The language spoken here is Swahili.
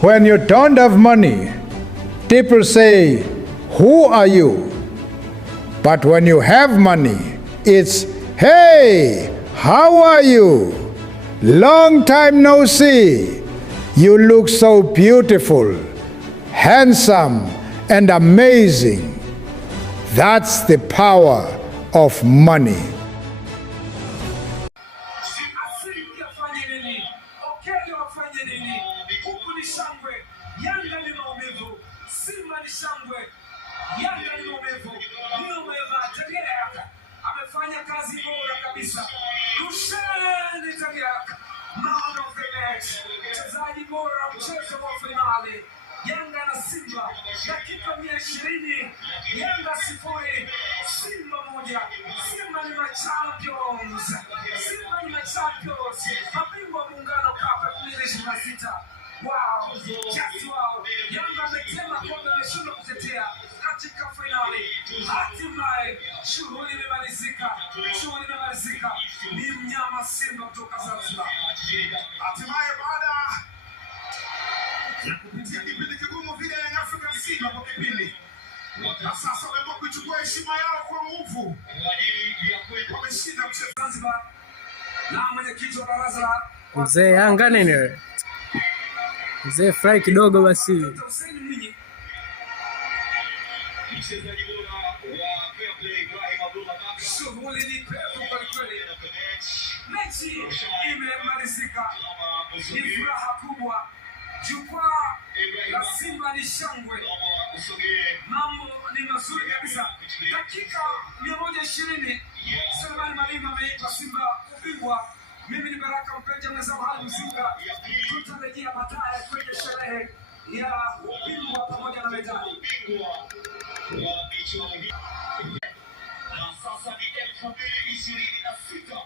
When you don't have money, people say, "Who are you?" But when you have money, it's, "Hey, how are you? Long time no see. You look so beautiful, handsome, and amazing." That's the power of money. Amefanya kazi bora kabisa. Rushine Itagiak, man of the match, mchezaji bora mchezo wa finali. Yanga na Simba, dakika 120, Yanga 0, Simba 1. Simba ni champions. Simba ni champions. Mabingwa Muungano Cup 2026. Wow, just wow. Yanga ametema kombe ameshindwa kutetea katika finali. Hatimaye shughuli imemalizika. Shughuli imemalizika. Ni mnyama Simba kutoka Zanzibar. Hatimaye baada ya kupitia kipindi kigumu vile ya Afrika Simba kwa kipindi. Na sasa wameamua kuchukua heshima yao kwa nguvu. Wameshinda mchezo Zanzibar. Na mwenyekiti wa baraza Mzee Yanga nini? Mzee fry kidogo basi. Mechi imemalizika. Ni furaha kubwa. Jukwaa la Simba ni shangwe. Mambo ni mazuri kabisa. Dakika 120. Selemani Mwalimu ameipa Simba ubingwa. Mimi ni Baraka Mpenja mwenzangu hadi Mzinga. Tutarejea baadaye kwenye sherehe ya ubingwa pamoja na medali. Na sasa ni 2026.